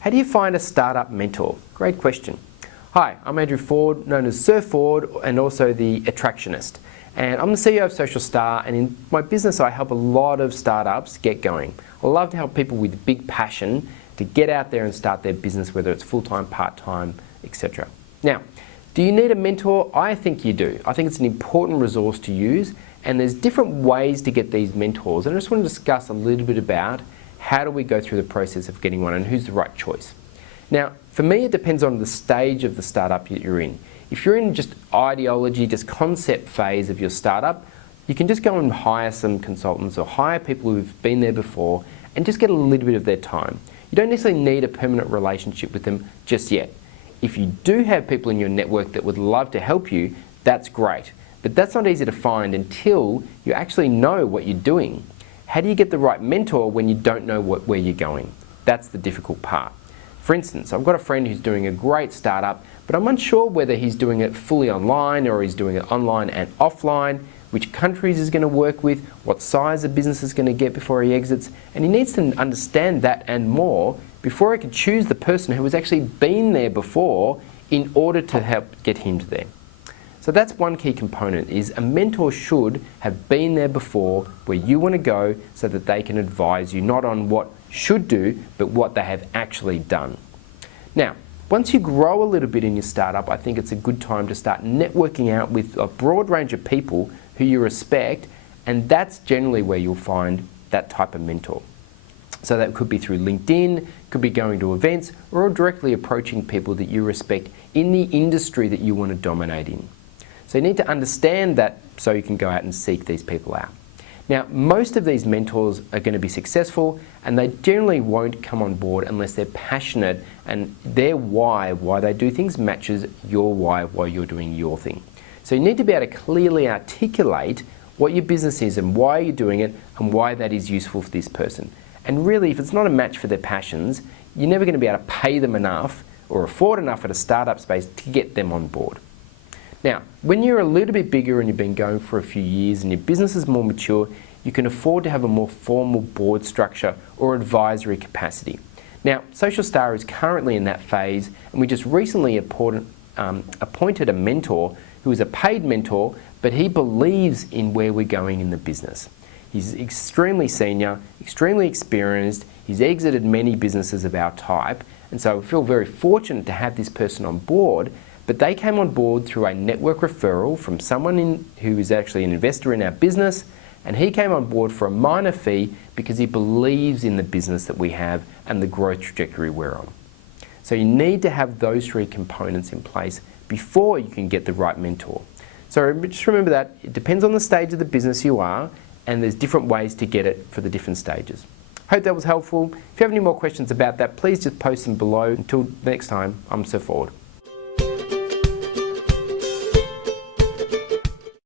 How do you find a startup mentor? Great question. Hi, I'm Andrew Ford, known as Sir Ford and also the Attractionist. And I'm the CEO of Socialstarr, and in my business I help a lot of startups get going. I love to help people with big passion to get out there and start their business, whether it's full-time, part-time, etc. Now, do you need a mentor? I think you do. I think it's an important resource to use, and there's different ways to get these mentors. And I just want to discuss a little bit about how do we go through the process of getting one and who's the right choice. Now, for me, it depends on the stage of the startup that you're in. If you're in just ideology, just concept phase of your startup, you can just go and hire some consultants or hire people who've been there before and just get a little bit of their time. You don't necessarily need a permanent relationship with them just yet. If you do have people in your network that would love to help you, that's great. But that's not easy to find until you actually know what you're doing. How do you get the right mentor when you don't know where you're going? That's the difficult part. For instance, I've got a friend who's doing a great startup, but I'm unsure whether he's doing it fully online or he's doing it online and offline, which countries he's going to work with, what size the business is going to get before he exits, and he needs to understand that and more before he can choose the person who has actually been there before in order to help get him to there. So that's one key component, is a mentor should have been there before where you want to go so that they can advise you not on what should do, but what they have actually done. Now, once you grow a little bit in your startup, I think it's a good time to start networking out with a broad range of people who you respect, and that's generally where you'll find that type of mentor. So that could be through LinkedIn, could be going to events, or directly approaching people that you respect in the industry that you want to dominate in. So you need to understand that so you can go out and seek these people out. Now, most of these mentors are going to be successful, and they generally won't come on board unless they're passionate and their why they do things matches your why while you're doing your thing. So you need to be able to clearly articulate what your business is and why you're doing it and why that is useful for this person. And really, if it's not a match for their passions, you're never going to be able to pay them enough or afford enough at a startup space to get them on board. Now, when you're a little bit bigger and you've been going for a few years and your business is more mature, you can afford to have a more formal board structure or advisory capacity. Now, Socialstarr is currently in that phase, and we just recently appointed a mentor who is a paid mentor, but he believes in where we're going in the business. He's extremely senior, extremely experienced, he's exited many businesses of our type, and so I feel very fortunate to have this person on board. But they came on board through a network referral from someone who is actually an investor in our business, and he came on board for a minor fee because he believes in the business that we have and the growth trajectory we're on. So you need to have those three components in place before you can get the right mentor. So just remember that it depends on the stage of the business you are, and there's different ways to get it for the different stages. Hope that was helpful. If you have any more questions about that, please just post them below. Until next time, I'm Sir Ford.